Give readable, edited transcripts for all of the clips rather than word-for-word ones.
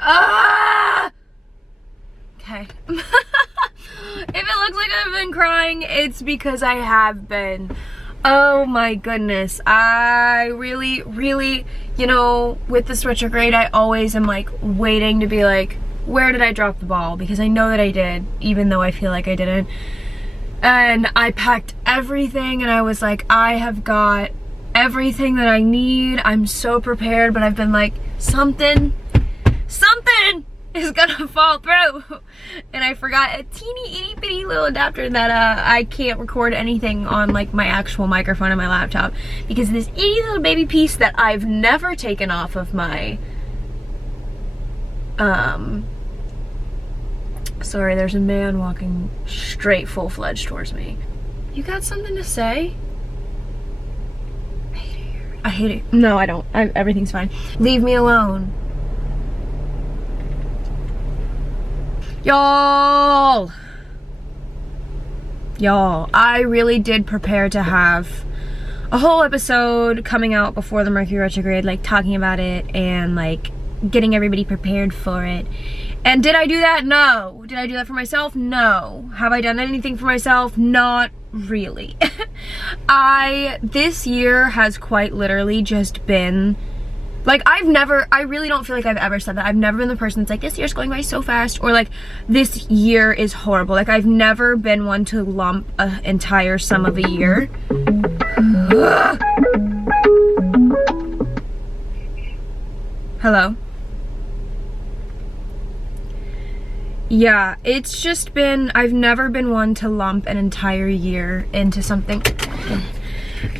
Ah! Okay. If it looks like I've been crying, it's because I have been. Oh my goodness. I really, you know, with this retrograde, I always am like waiting to be like, where did I drop the ball? Because I know that I did, even though I feel like I didn't. And I packed everything and I was like, I have got everything that I need. I'm so prepared, but I've been like, something is gonna fall through. And I forgot a teeny itty bitty little adapter that I can't record anything on like my actual microphone on my laptop because this itty little baby piece that I've never taken off of my sorry, there's a man walking straight full-fledged towards me. You got something to say? I hate it here. I hate it. No, I don't. Everything's fine. Leave me alone. Y'all, I really did prepare to have a whole episode coming out before the Mercury retrograde, like talking about it and like getting everybody prepared for it. And did I do that? No. Did I do that for myself? No. Have I done anything for myself? Not really. This year has quite literally just been like, I really don't feel like I've ever said that. I've never been the person that's like, this year's going by so fast, or like, this year is horrible. Like, I've never been one to lump an entire sum of a year. Hello? Yeah, it's just been, I've never been one to lump an entire year into something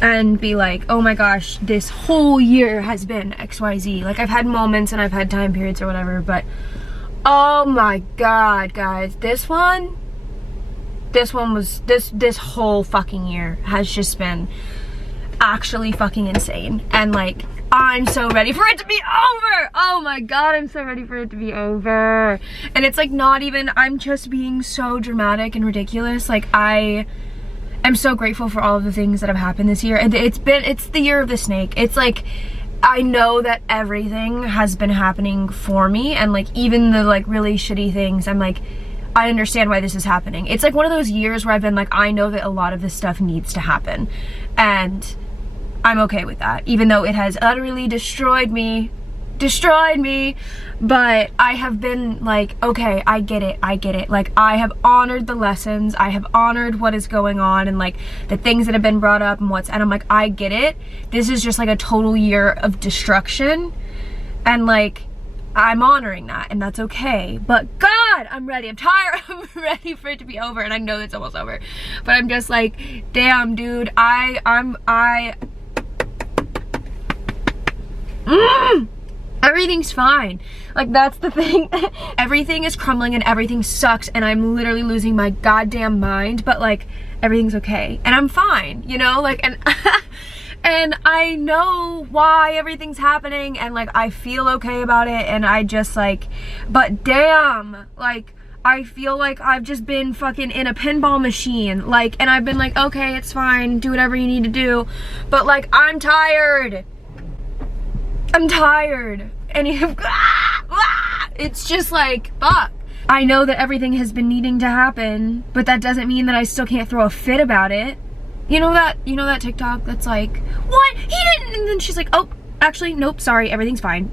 and be like, oh my gosh, this whole year has been XYZ. Like, I've had moments and I've had time periods or whatever, but oh my god, guys, this whole fucking year has just been actually fucking insane. And like, I'm so ready for it to be over. Oh my god, I'm so ready for it to be over. And it's like not even, I'm just being so dramatic and ridiculous. Like, I'm so grateful for all of the things that have happened this year. And it's the year of the snake. It's like, I know that everything has been happening for me, and like even the like really shitty things, I'm like, I understand why this is happening. It's like one of those years where I've been like, I know that a lot of this stuff needs to happen, and I'm okay with that, even though it has utterly destroyed me, but I have been like, okay, I get it. Like, I have honored the lessons, I have honored what is going on, and like the things that have been brought up and I'm like, I get it. This is just like a total year of destruction, and like, I'm honoring that, and that's okay. But god, I'm ready. I'm tired. I'm ready for it to be over, and I know it's almost over, but I'm just like, damn, dude, everything's fine. Like, that's the thing. Everything is crumbling and everything sucks and I'm literally losing my goddamn mind, but like, everything's okay and I'm fine, you know? Like, and and I know why everything's happening, and like, I feel okay about it, and I just like, but damn, like, I feel like I've just been fucking in a pinball machine, like, and I've been like, okay, it's fine, do whatever you need to do, but like, I'm tired, and it's just like, fuck. I know that everything has been needing to happen, but that doesn't mean that I still can't throw a fit about it. You know that TikTok that's like, what? He didn't, and then she's like, oh, actually, nope, sorry, everything's fine.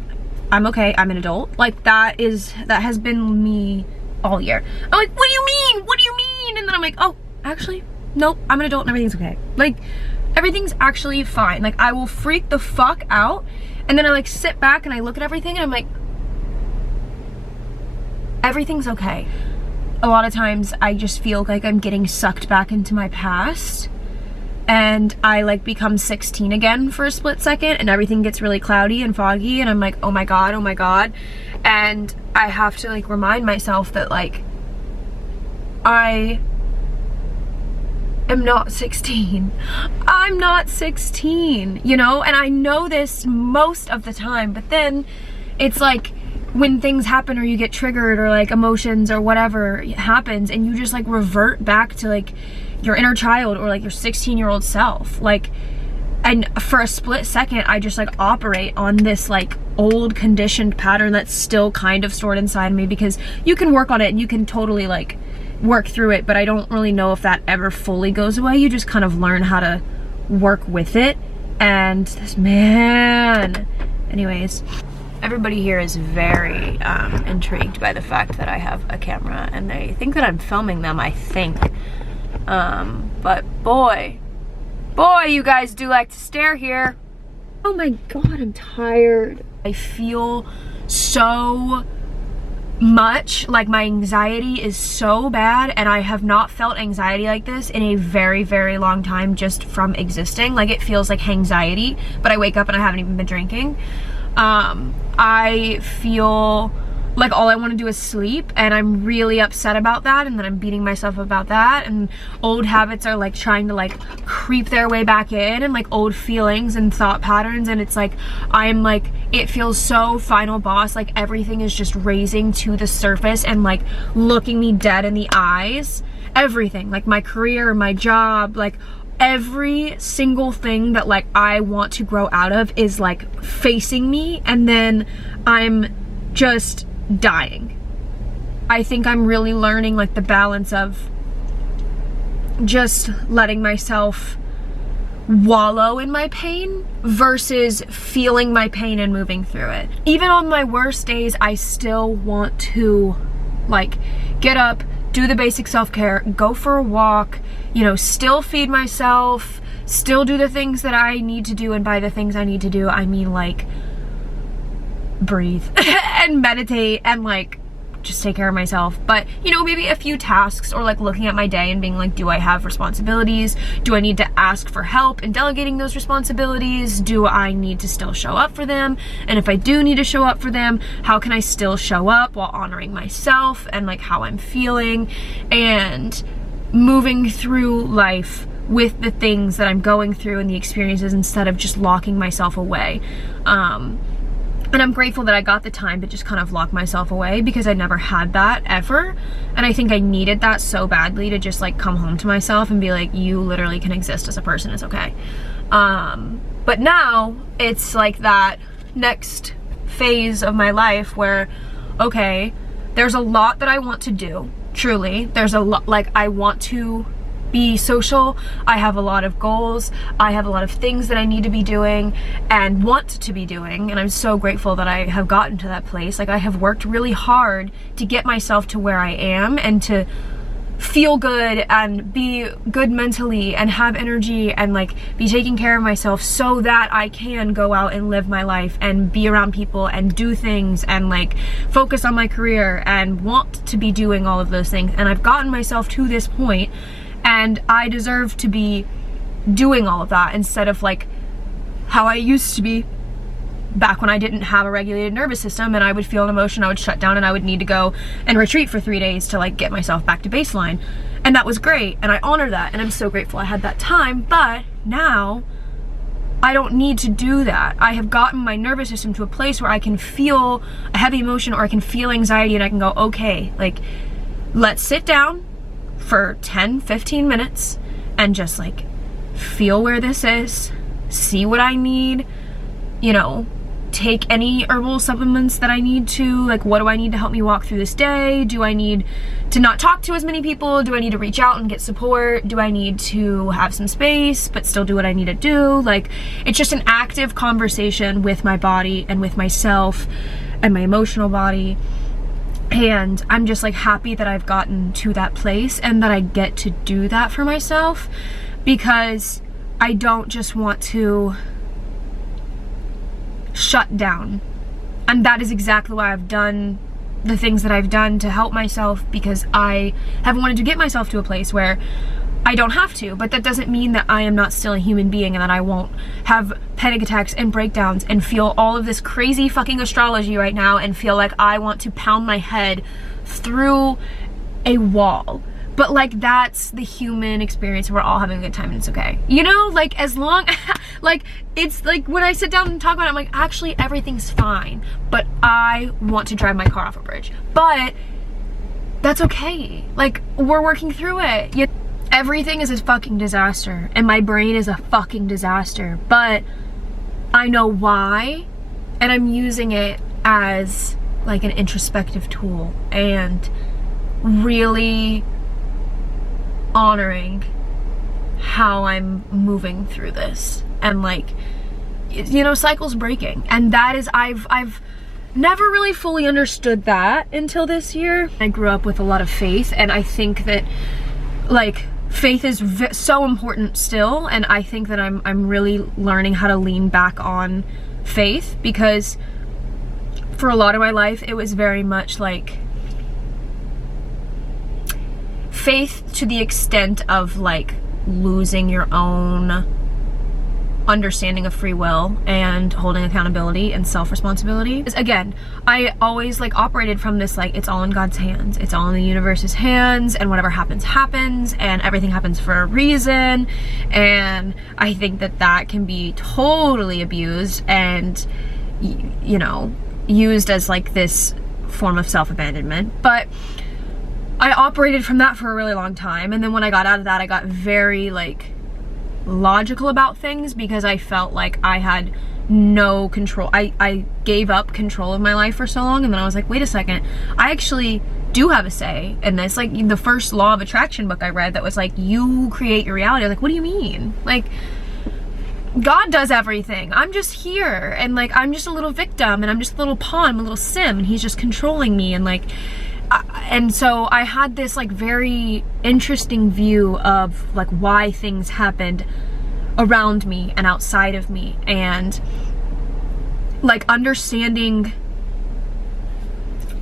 I'm okay, I'm an adult. Like, that has been me all year. I'm like, what do you mean? What do you mean? And then I'm like, oh, actually, nope, I'm an adult and everything's okay. Like, everything's actually fine. Like, I will freak the fuck out, and then I like sit back and I look at everything and I'm like, everything's okay. A lot of times I just feel like I'm getting sucked back into my past, and I like become 16 again for a split second, and everything gets really cloudy and foggy, and I'm like, oh my god. And I have to like remind myself that like, I am not 16. I'm not 16, you know? And I know this most of the time, but then it's like, when things happen or you get triggered or like emotions or whatever happens, and you just like revert back to like your inner child or like your 16-year-old self, like, and for a split second I just like operate on this like old conditioned pattern that's still kind of stored inside me, because you can work on it and you can totally like work through it, but I don't really know if that ever fully goes away. You just kind of learn how to work with it. And this man, anyways, everybody here is very intrigued by the fact that I have a camera, and they think that I'm filming them, I think. But boy, you guys do like to stare here. Oh my God, I'm tired. I feel so much like my anxiety is so bad, and I have not felt anxiety like this in a very, very long time just from existing. Like, it feels like anxiety, but I wake up and I haven't even been drinking. I feel like all I want to do is sleep, and I'm really upset about that, and then I'm beating myself about that, and old habits are like trying to like creep their way back in, and like old feelings and thought patterns, and it's like I'm like, it feels so final boss, like everything is just raising to the surface and like looking me dead in the eyes. Everything, like my career, my job, like every single thing that like I want to grow out of is like facing me, and then I'm just dying. I think I'm really learning like the balance of just letting myself wallow in my pain versus feeling my pain and moving through it. Even on my worst days, I still want to like get up, do the basic self-care, go for a walk, you know, still feed myself, still do the things that I need to do. And by the things I need to do, I mean like breathe and meditate and like just take care of myself. But you know, maybe a few tasks, or like looking at my day and being like, do I have responsibilities? Do I need to ask for help in delegating those responsibilities? Do I need to still show up for them? And if I do need to show up for them, how can I still show up while honoring myself and like how I'm feeling, and moving through life with the things that I'm going through and the experiences, instead of just locking myself away. And I'm grateful that I got the time to just kind of lock myself away, because I never had that ever. And I think I needed that so badly, to just like come home to myself and be like, you literally can exist as a person, it's okay. But now it's like that next phase of my life where, okay, there's a lot that I want to do, truly. There's a lot, like I want to be social, I have a lot of goals, I have a lot of things that I need to be doing and want to be doing, and I'm so grateful that I have gotten to that place. Like, I have worked really hard to get myself to where I am, and to feel good and be good mentally and have energy and like be taking care of myself, so that I can go out and live my life and be around people and do things and like focus on my career and want to be doing all of those things. And I've gotten myself to this point, and I deserve to be doing all of that, instead of like how I used to be back when I didn't have a regulated nervous system, and I would feel an emotion, I would shut down, and I would need to go and retreat for 3 days to like get myself back to baseline. And that was great, and I honor that, and I'm so grateful I had that time. But now I don't need to do that. I have gotten my nervous system to a place where I can feel a heavy emotion, or I can feel anxiety, and I can go, okay, like, let's sit down for 10-15 minutes and just like feel where this is, see what I need, you know, take any herbal supplements that I need to, like what do I need to help me walk through this day? Do I need to not talk to as many people? Do I need to reach out and get support? Do I need to have some space but still do what I need to do? Like, it's just an active conversation with my body and with myself and my emotional body. And I'm just like happy that I've gotten to that place, and that I get to do that for myself, because I don't just want to shut down. And that is exactly why I've done the things that I've done to help myself, because I have wanted to get myself to a place where I don't have to. But that doesn't mean that I am not still a human being, and that I won't have panic attacks and breakdowns and feel all of this crazy fucking astrology right now and feel like I want to pound my head through a wall. But like, that's the human experience. We're all having a good time, and it's okay. You know, like, as long, like, it's like when I sit down and talk about it, I'm like, actually everything's fine, but I want to drive my car off a bridge. But that's okay. Like, we're working through it. Everything is a fucking disaster, and my brain is a fucking disaster, but I know why, and I'm using it as like an introspective tool and really honoring how I'm moving through this. And like, you know, cycles breaking, and that is, I've never really fully understood that until this year. I grew up with a lot of faith, and I think that like faith is so important still, and I think that I'm really learning how to lean back on faith, because for a lot of my life it was very much like faith to the extent of like losing your own understanding of free will and holding accountability and self-responsibility. Again, I always like operated from this like, it's all in God's hands, it's all in the universe's hands, and whatever happens happens, and everything happens for a reason. And I think that that can be totally abused and, you know, used as like this form of self-abandonment. But I operated from that for a really long time, and then when I got out of that, I got very like logical about things, because I felt like I had no control. I gave up control of my life for so long, and then I was like, wait a second, I actually do have a say in this. Like the first law of attraction book I read that was like, you create your reality. I was like, what do you mean? Like, God does everything. I'm just here, and like I'm just a little victim, and I'm just a little pawn, I'm a little sim, and he's just controlling me. And like, and so I had this like very interesting view of like why things happened around me and outside of me, and like understanding,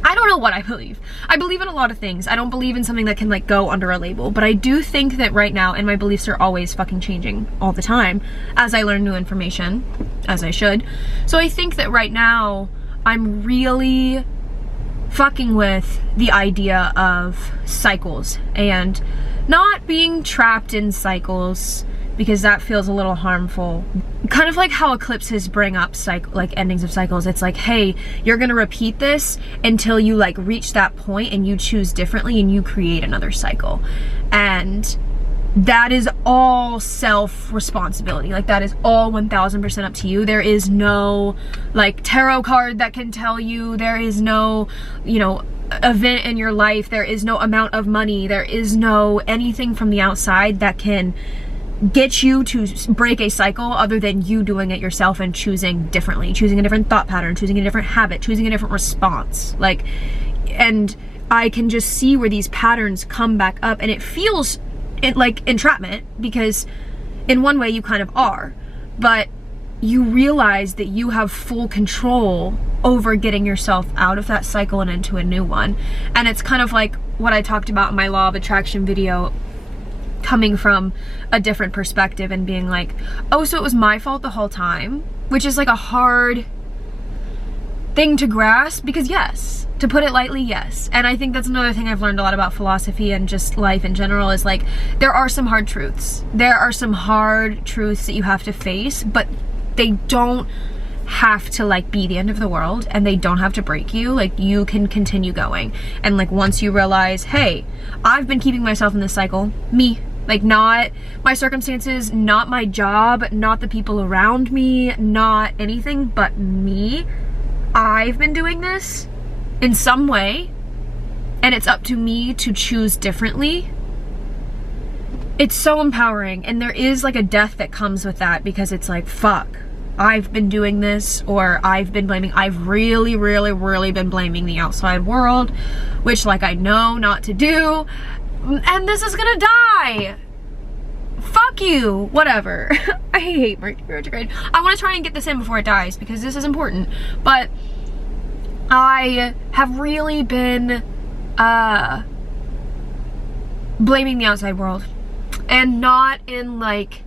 I don't know what I believe. I believe in a lot of things. I don't believe in something that can like go under a label, but I do think that right now, and my beliefs are always fucking changing all the time as I learn new information, as I should. So I think that right now I'm really fucking with the idea of cycles and not being trapped in cycles, because that feels a little harmful. Kind of like how eclipses bring up like endings of cycles. It's like, hey, you're gonna repeat this until you like reach that point and you choose differently and you create another cycle. And that is all self-responsibility. Like that is all 1000% up to you. There is no like tarot card that can tell you. There is no, you know, event in your life. There is no amount of money. There is no anything from the outside that can get you to break a cycle other than you doing it yourself and choosing differently, choosing a different thought pattern, choosing a different habit, choosing a different response. Like, and I can just see where these patterns come back up, and it feels like entrapment, because in one way you kind of are, but you realize that you have full control over getting yourself out of that cycle and into a new one. And it's kind of like what I talked about in my law of attraction video, coming from a different perspective and being like, oh, so it was my fault the whole time, which is like a hard thing to grasp, because yes, to put it lightly, yes. And I think that's another thing I've learned a lot about philosophy and just life in general, is like, there are some hard truths. There are some hard truths that you have to face, but they don't have to like be the end of the world, and they don't have to break you. Like, you can continue going. And like, once you realize, hey, I've been keeping myself in this cycle, me, like not my circumstances, not my job, not the people around me, not anything but me, I've been doing this in some way, and it's up to me to choose differently. It's so empowering, and there is like a death that comes with that, because it's like, fuck, I've been doing this, or I've really been blaming the outside world, which like I know not to do, and this is gonna die. Fuck you, whatever. I hate Mercury retrograde. I want to try and get this in before it dies, because this is important. But I have really been blaming the outside world, and not in like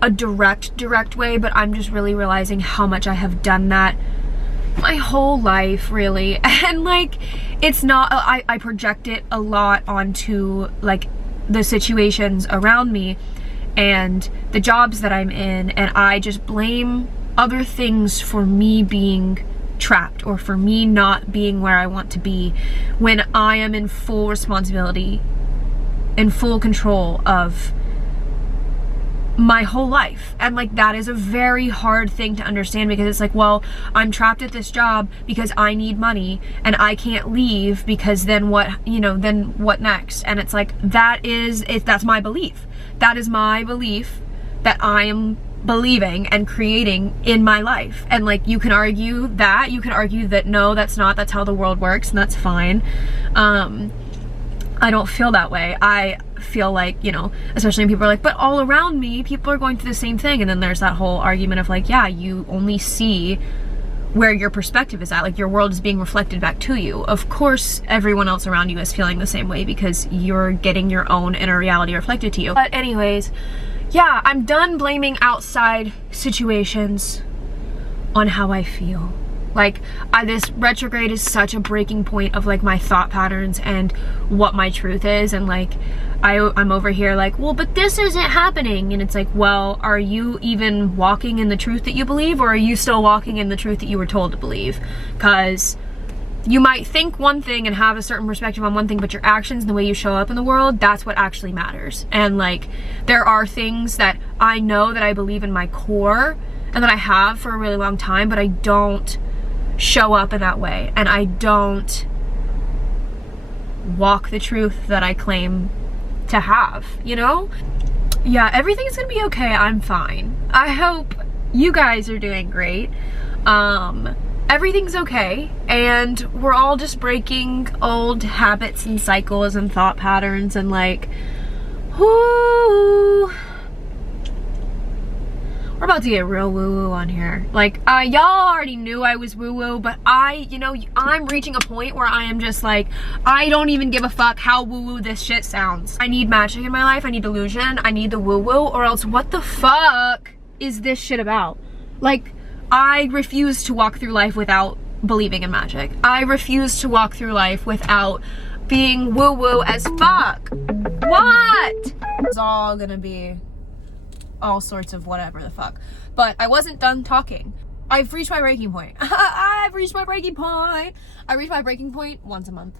a direct way, but I'm just really realizing how much I have done that my whole life, really. And like, it's not, I project it a lot onto like the situations around me and the jobs that I'm in, and I just blame other things for me being trapped, or for me not being where I want to be, when I am in full responsibility, in full control of my whole life. And like, that is a very hard thing to understand, because it's like, well, I'm trapped at this job because I need money and I can't leave, because then what, you know, then what next? And it's like, that's my belief. That is my belief that I am believing and creating in my life. And like, you can argue that, no, that's how the world works, and that's fine. I don't feel that way. I feel like, you know, especially when people are like, but all around me, people are going through the same thing. And then there's that whole argument of like, yeah, you only see where your perspective is at. Like, your world is being reflected back to you. Of course, everyone else around you is feeling the same way, because you're getting your own inner reality reflected to you. But anyways, yeah, I'm done blaming outside situations on how I feel. Like, this retrograde is such a breaking point of like my thought patterns and what my truth is. And like, I'm over here like, well, but this isn't happening. And it's like, well, are you even walking in the truth that you believe, or are you still walking in the truth that you were told to believe? Because you might think one thing and have a certain perspective on one thing, but your actions and the way you show up in the world, that's what actually matters. And like, there are things that I know that I believe in my core and that I have for a really long time, but I don't show up in that way, and I don't walk the truth that I claim to have, you know? Yeah, everything's gonna be okay. I'm fine. I hope you guys are doing great. Everything's okay, and we're all just breaking old habits and cycles and thought patterns, and like, whoo, we're about to get real woo-woo on here. Like, y'all already knew I was woo-woo, but you know, I'm reaching a point where I am just like, I don't even give a fuck how woo-woo this shit sounds. I need magic in my life, I need illusion, I need the woo-woo, or else what the fuck is this shit about? Like, I refuse to walk through life without believing in magic. I refuse to walk through life without being woo-woo as fuck. What? It's all gonna be all sorts of whatever the fuck. But I wasn't done talking. I've reached my breaking point. I've reached my breaking point. I reach my breaking point once a month.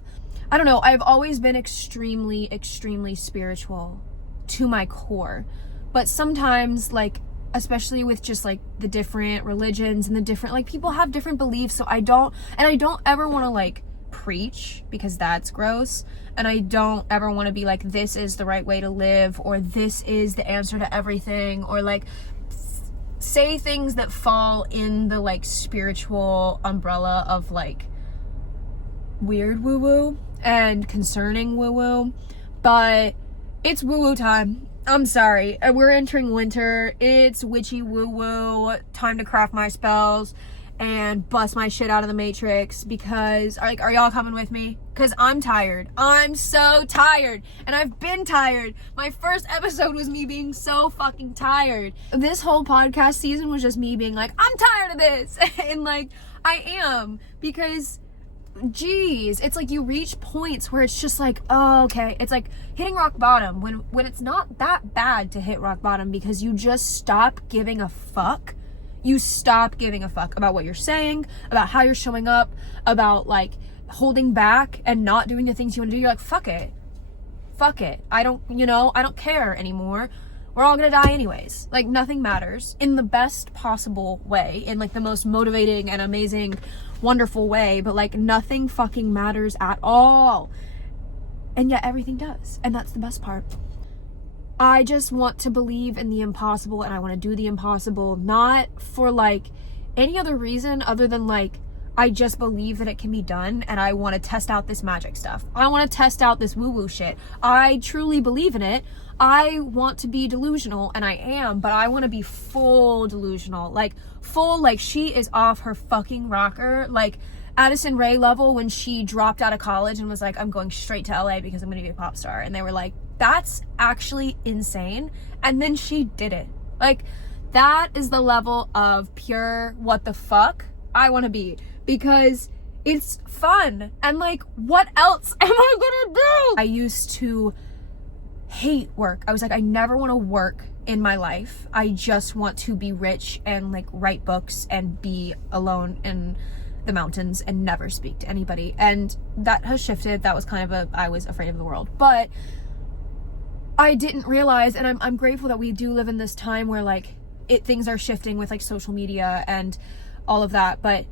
I don't know. I've always been extremely, extremely spiritual to my core. But sometimes, like, especially with just like the different religions and the different, like, people have different beliefs. So I don't ever want to like preach, because that's gross. And I don't ever want to be like, this is the right way to live, or this is the answer to everything, or like say things that fall in the like spiritual umbrella of like weird woo-woo and concerning woo-woo. But it's woo-woo time. I'm sorry. We're entering winter. It's witchy woo-woo. Time to craft my spells and bust my shit out of the matrix, because like, are y'all coming with me? Because I'm tired. I'm so tired, and I've been tired. My first episode was me being so fucking tired. This whole podcast season was just me being like, I'm tired of this. And like, I am, because geez, it's like you reach points where it's just like, oh, okay. It's like hitting rock bottom when it's not that bad to hit rock bottom, because you just stop giving a fuck. You stop giving a fuck about what you're saying, about how you're showing up, about like holding back and not doing the things you want to do. You're like, fuck it. Fuck it. I don't care anymore. We're all gonna die anyways. Like, nothing matters, in the best possible way, in like the most motivating and amazing, wonderful way, but like nothing fucking matters at all. And yet everything does. And that's the best part. I just want to believe in the impossible, and I want to do the impossible, not for like any other reason other than like, I just believe that it can be done, and I want to test out this magic stuff. I want to test out this woo-woo shit. I truly believe in it. I want to be delusional, and I am, but I want to be full delusional. Like, full, like she is off her fucking rocker. Like, Addison Rae level when she dropped out of college and was like, I'm going straight to LA because I'm going to be a pop star. And they were like, that's actually insane. And then she did it. Like, that is the level of pure what the fuck I want to be, because it's fun. And like, what else am I gonna do? I used to hate work. I was like, I never want to work in my life. I just want to be rich and like write books and be alone in the mountains and never speak to anybody. And that has shifted. That was kind of I was afraid of the world. But I didn't realize, and I'm grateful that we do live in this time where like things are shifting with like social media and all of that, but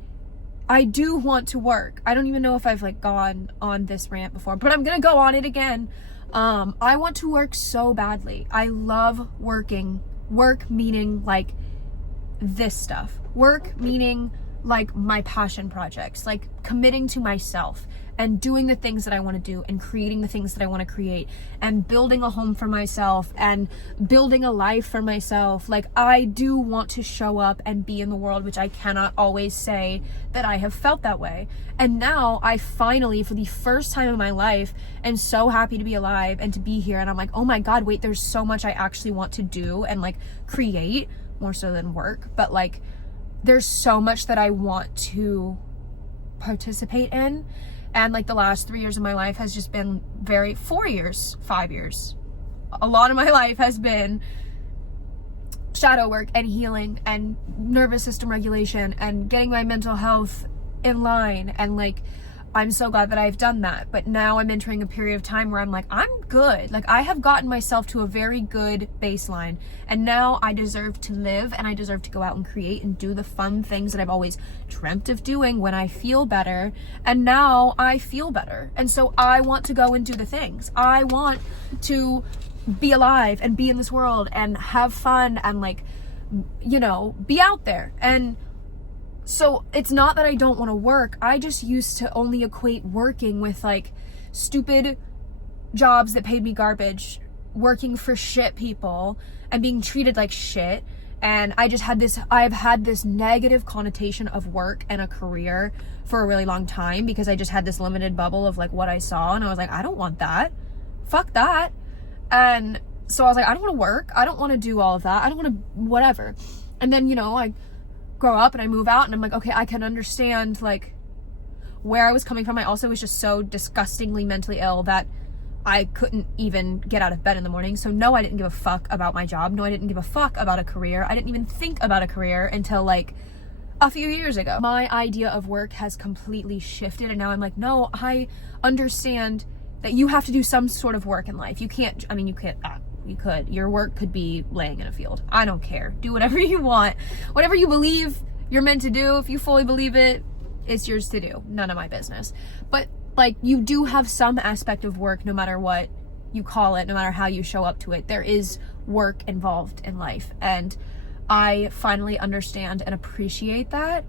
I do want to work. I don't even know if I've like gone on this rant before, but I'm gonna go on it again. I want to work so badly. I love working. Work meaning like this stuff. Work meaning like my passion projects, like committing to myself and doing the things that I want to do and creating the things that I want to create and building a home for myself and building a life for myself. Like I do want to show up and be in the world, which I cannot always say that I have felt that way. And now I finally, for the first time in my life, am so happy to be alive and to be here. And I'm like, oh my God, wait, there's so much I actually want to do and like create, more so than work. But like, there's so much that I want to participate in. And like the last 3 years of my life has just been 4 years, 5 years. A lot of my life has been shadow work and healing and nervous system regulation and getting my mental health in line. And like, I'm so glad that I've done that. But now I'm entering a period of time where I'm like, I'm good. Like I have gotten myself to a very good baseline. And now I deserve to live and I deserve to go out and create and do the fun things that I've always dreamt of doing when I feel better. And now I feel better. And so I want to go and do the things. I want to be alive and be in this world and have fun and like, you know, be out there. And so it's not that I don't want to work. I just used to only equate working with like stupid jobs that paid me garbage, working for shit people and being treated like shit. And I've had this negative connotation of work and a career for a really long time because I just had this limited bubble of like what I saw. And I was like, I don't want that. Fuck that. And so I was like, I don't want to work. I don't want to do all of that. I don't want to whatever. And then, you know, I grow up and I move out and I'm like, okay, I can understand like where I was coming from. I also was just so disgustingly mentally ill that I couldn't even get out of bed in the morning. So no, I didn't give a fuck about my job. No, I didn't give a fuck about a career. I didn't even think about a career until like a few years ago. My idea of work has completely shifted and now I'm like, no, I understand that you have to do some sort of work in life. You can't, I mean, you can't, you could. Your work could be laying in a field. I don't care. Do whatever you want. Whatever you believe you're meant to do, if you fully believe it, it's yours to do. None of my business. But like, you do have some aspect of work, no matter what you call it, no matter how you show up to it. There is work involved in life. And I finally understand and appreciate that.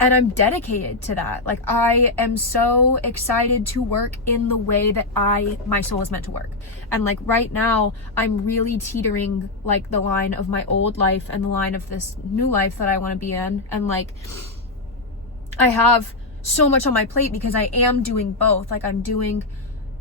And I'm dedicated to that. Like I am so excited to work in the way that my soul is meant to work. And like right now, I'm really teetering like the line of my old life and the line of this new life that I want to be in. And like, I have so much on my plate because I am doing both. Like I'm doing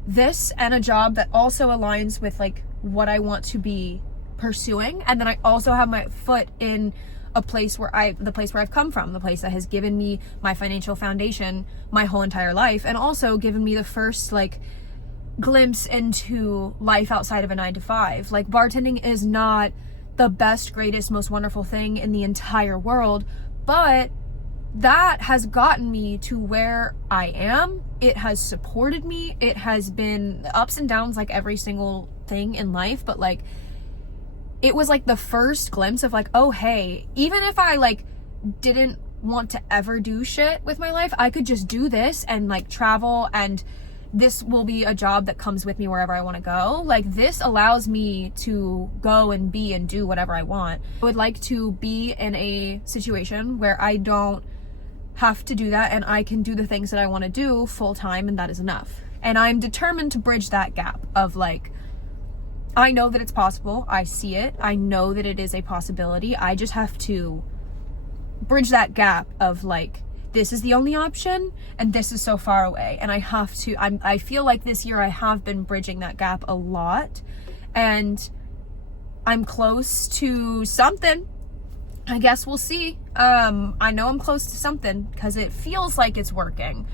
this and a job that also aligns with like what I want to be pursuing. And then I also have my foot in the place where I've come from, the place that has given me my financial foundation my whole entire life, and also given me the first like glimpse into life outside of a 9-to-5. Like bartending is not the best, greatest, most wonderful thing in the entire world, but that has gotten me to where I am. It has supported me. It has been ups and downs like every single thing in life, but like it was like the first glimpse of like, oh, hey, even if I like didn't want to ever do shit with my life, I could just do this and like travel, and this will be a job that comes with me wherever I want to go. Like this allows me to go and be and do whatever I want. I would like to be in a situation where I don't have to do that and I can do the things that I want to do full time, and that is enough. And I'm determined to bridge that gap of like, I know that it's possible. I see it. I know that it is a possibility. I just have to bridge that gap of like, this is the only option and this is so far away. And I have to, I feel like this year I have been bridging that gap a lot, and I'm close to something. I guess we'll see. I know I'm close to something because it feels like it's working.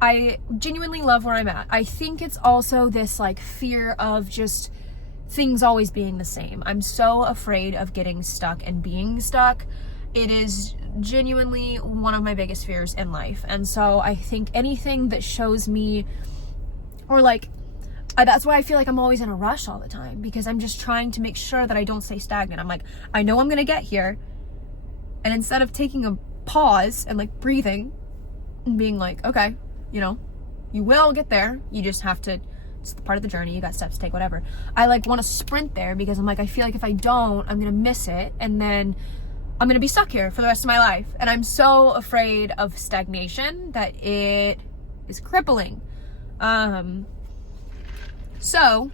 I genuinely love where I'm at. I think it's also this like fear of just things always being the same. I'm so afraid of getting stuck and being stuck. It is genuinely one of my biggest fears in life. And so I think anything that shows me, or like, That's why I feel like I'm always in a rush all the time, because I'm just trying to make sure that I don't stay stagnant. I'm like, I know I'm gonna get here, and instead of taking a pause and like breathing and being like, okay, you know, you will get there, you just have to, it's part of the journey, you got steps to take, whatever. I like want to sprint there because I'm like, I feel like if I don't, I'm gonna miss it, and then I'm gonna be stuck here for the rest of my life. And I'm so afraid of stagnation that it is crippling. So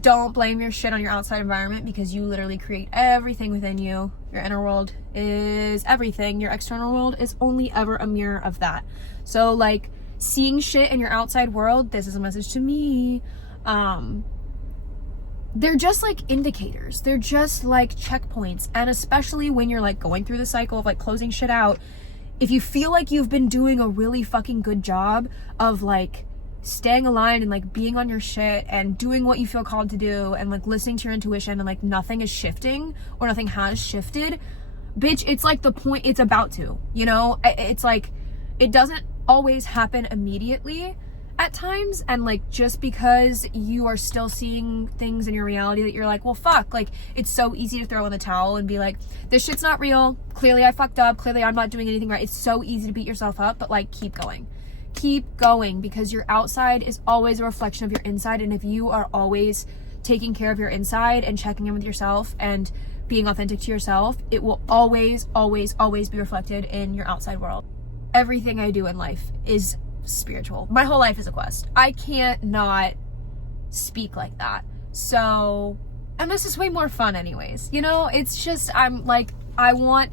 don't blame your shit on your outside environment, because you literally create everything within you. Your inner world is everything. Your external world is only ever a mirror of that. So like seeing shit in your outside world, this is a message to me. They're just like indicators. They're just like checkpoints. And especially when you're like going through the cycle of like closing shit out, if you feel like you've been doing a really fucking good job of like staying aligned and like being on your shit and doing what you feel called to do and like listening to your intuition, and like nothing is shifting or nothing has shifted, bitch, it's like the point, it's about to, you know? It's like, it doesn't always happen immediately at times, and like just because you are still seeing things in your reality that you're like, well fuck, like it's so easy to throw in the towel and be like, this shit's not real, clearly I fucked up, clearly I'm not doing anything right. It's so easy to beat yourself up, but like keep going, because your outside is always a reflection of your inside. And if you are always taking care of your inside and checking in with yourself and being authentic to yourself, it will always be reflected in your outside world. Everything I do in life is spiritual. My whole life is a quest. I can't not speak like that. So, and this is way more fun anyways, you know? It's just, I'm like, I want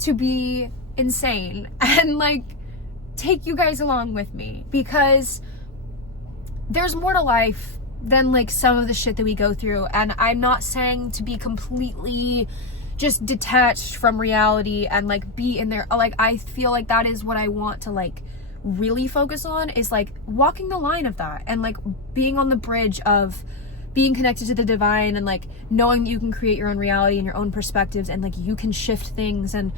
to be insane and like take you guys along with me, because there's more to life than like some of the shit that we go through. And I'm not saying to be completely just detached from reality and like be in there. Like I feel like that is what I want to like really focus on, is like walking the line of that and like being on the bridge of being connected to the divine, and like knowing that you can create your own reality and your own perspectives, and like you can shift things, and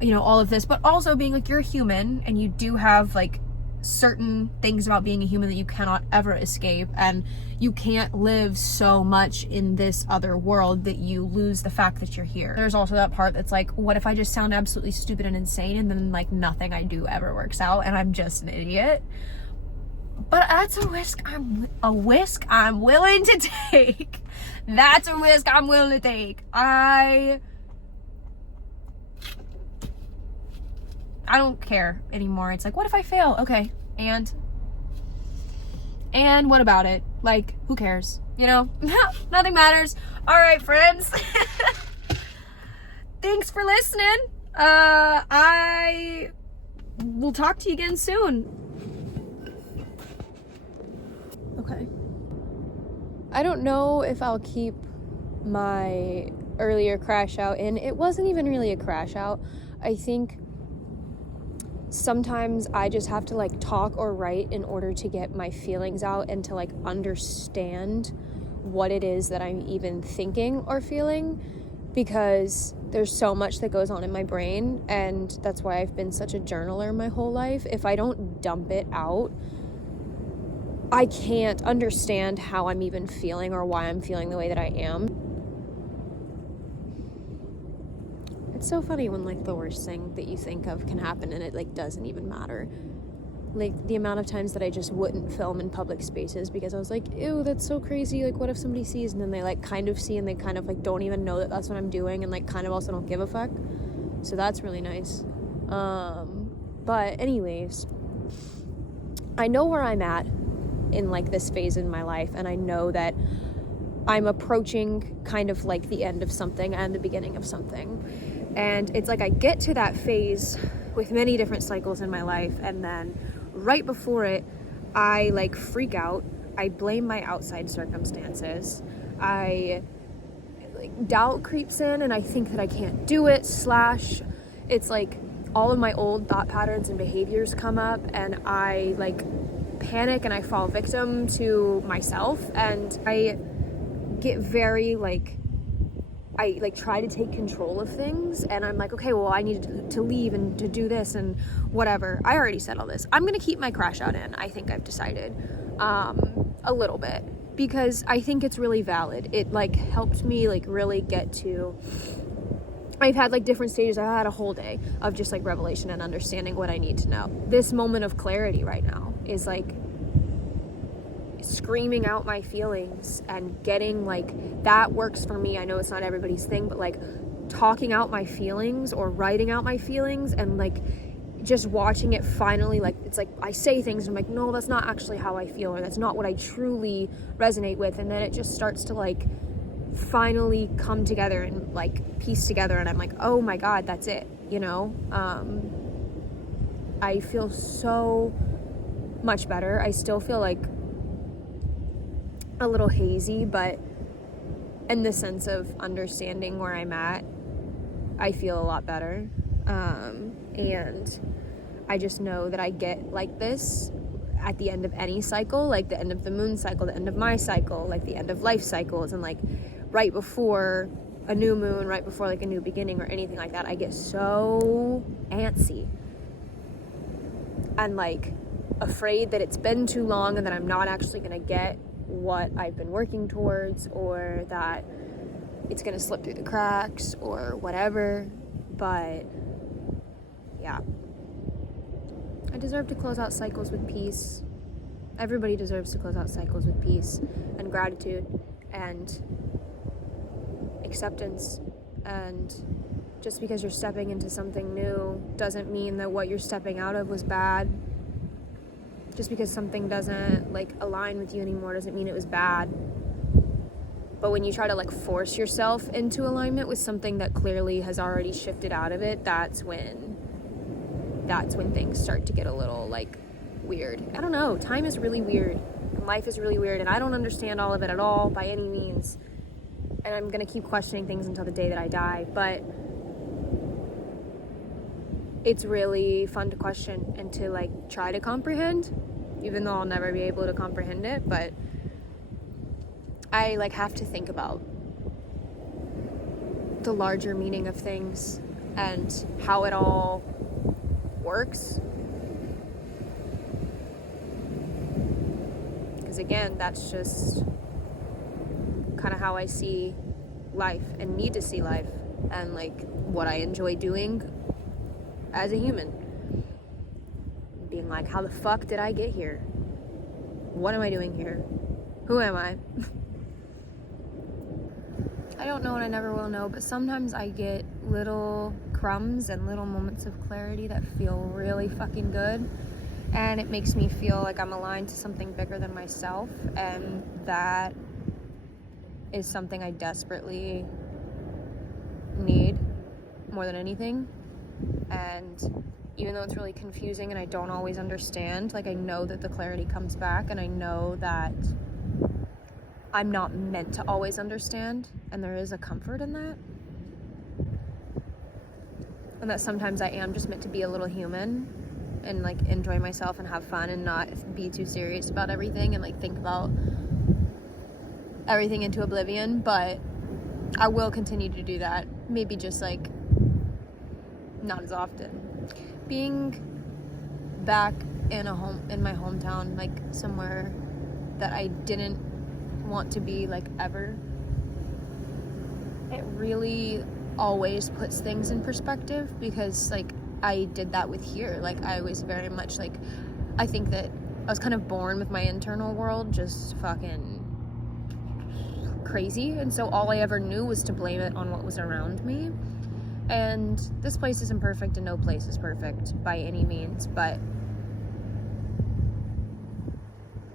you know, all of this, but also being like, you're a human and you do have like certain things about being a human that you cannot ever escape, and you can't live so much in this other world that you lose the fact that you're here. There's also that part that's like, what if I just sound absolutely stupid and insane, and then like nothing I do ever works out and I'm just an idiot? But that's a risk I'm willing to take. That's a risk I'm willing to take. I don't care anymore. It's like, what if I fail? Okay, and what about it? Like, who cares? You know? Nothing matters. All right, friends. Thanks for listening. I will talk to you again soon. Okay. I don't know if I'll keep my earlier crash out in. It wasn't even really a crash out. I think sometimes I just have to like talk or write in order to get my feelings out and to like understand what it is that I'm even thinking or feeling, because there's so much that goes on in my brain, and that's why I've been such a journaler my whole life. If I don't dump it out, I can't understand how I'm even feeling or why I'm feeling the way that I am. It's so funny when like the worst thing that you think of can happen and it like doesn't even matter. Like the amount of times that I just wouldn't film in public spaces because I was like, ew, that's so crazy, like what if somebody sees, and then they like kind of see and they kind of like don't even know that that's what I'm doing, and like kind of also don't give a fuck. So that's really nice. But anyways, I know where I'm at in like this phase in my life, and I know that I'm approaching kind of like the end of something and the beginning of something. And it's like I get to that phase with many different cycles in my life, and then right before it, I like freak out. I blame my outside circumstances. I like doubt creeps in, and I think that I can't do it. / it's like all of my old thought patterns and behaviors come up, and I like panic and I fall victim to myself, and I get very like, I like try to take control of things, and I'm like, okay, well, I need to leave and to do this and whatever. I already said all this. I'm gonna keep my crash out in. I think I've decided. a little bit, because I think it's really valid. It like helped me like really get to, I've had like different stages. I had a whole day of just like revelation and understanding what I need to know. This moment of clarity right now is like screaming out my feelings and getting like, that works for me. I know it's not everybody's thing, but like talking out my feelings or writing out my feelings and like just watching it finally, like it's like I say things and I'm like, no, that's not actually how I feel, or that's not what I truly resonate with, and then it just starts to like finally come together and like piece together, and I'm like, oh my god, that's it, you know. I feel so much better. I still feel like a little hazy, but in the sense of understanding where I'm at, I feel a lot better. And I just know that I get like this at the end of any cycle, like the end of the moon cycle, the end of my cycle, like the end of life cycles, and like right before a new moon, right before like a new beginning or anything like that, I get so antsy and like afraid that it's been too long and that I'm not actually gonna get what I've been working towards, or that it's gonna slip through the cracks or whatever. But yeah, I deserve to close out cycles with peace. Everybody deserves to close out cycles with peace and gratitude and acceptance. And just because you're stepping into something new doesn't mean that what you're stepping out of was bad. Just because something doesn't like align with you anymore doesn't mean it was bad. But when you try to like force yourself into alignment with something that clearly has already shifted out of it, that's when things start to get a little like weird. I don't know, time is really weird and life is really weird, and I don't understand all of it at all by any means, and I'm gonna keep questioning things until the day that I die. But it's really fun to question and to like try to comprehend, even though I'll never be able to comprehend it. But I like have to think about the larger meaning of things and how it all works. Because again, that's just kind of how I see life and need to see life, and like what I enjoy doing as a human. Being like, how the fuck did I get here? What am I doing here? Who am I? I don't know, and I never will know, but sometimes I get little crumbs and little moments of clarity that feel really fucking good, and it makes me feel like I'm aligned to something bigger than myself, and that is something I desperately need more than anything. And even though it's really confusing and I don't always understand, like I know that the clarity comes back, and I know that I'm not meant to always understand, and there is a comfort in that. And that sometimes I am just meant to be a little human and like enjoy myself and have fun and not be too serious about everything and like think about everything into oblivion. But I will continue to do that, maybe just like not as often. Being back in my hometown, like somewhere that I didn't want to be like ever, it really always puts things in perspective, because like I did that with here. Like I was very much like, I think that I was kind of born with my internal world just fucking crazy, and so all I ever knew was to blame it on what was around me. And this place isn't perfect, and no place is perfect by any means, but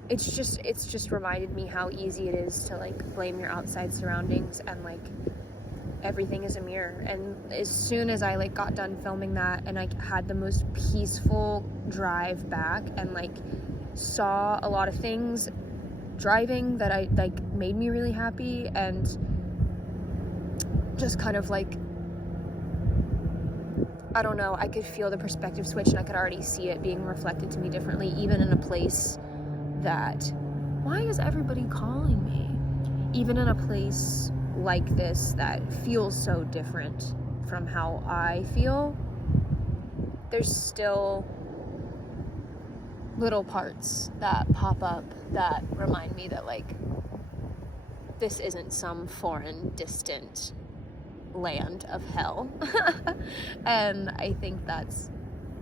it's just reminded me how easy it is to like blame your outside surroundings, and like everything is a mirror. And as soon as I like got done filming that and I had the most peaceful drive back and like saw a lot of things driving that I like made me really happy, and just kind of like, I don't know, I could feel the perspective switch, and I could already see it being reflected to me differently, even in a place that, why is everybody calling me? Even in a place like this that feels so different from how I feel, there's still little parts that pop up that remind me that, like, this isn't some foreign, distant land of hell. And I think that's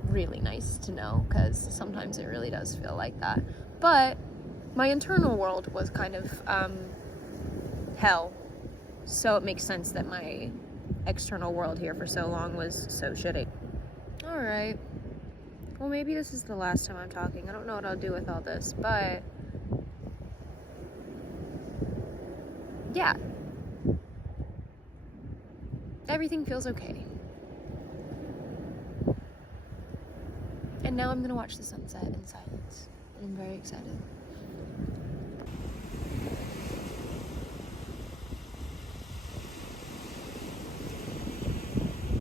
really nice to know, because sometimes it really does feel like that. But my internal world was kind of hell, so it makes sense that my external world here for so long was so shitty. Alright, well, maybe this is the last time I'm talking. I don't know what I'll do with all this, but yeah, everything feels okay. And now I'm gonna watch the sunset in silence. I'm very excited.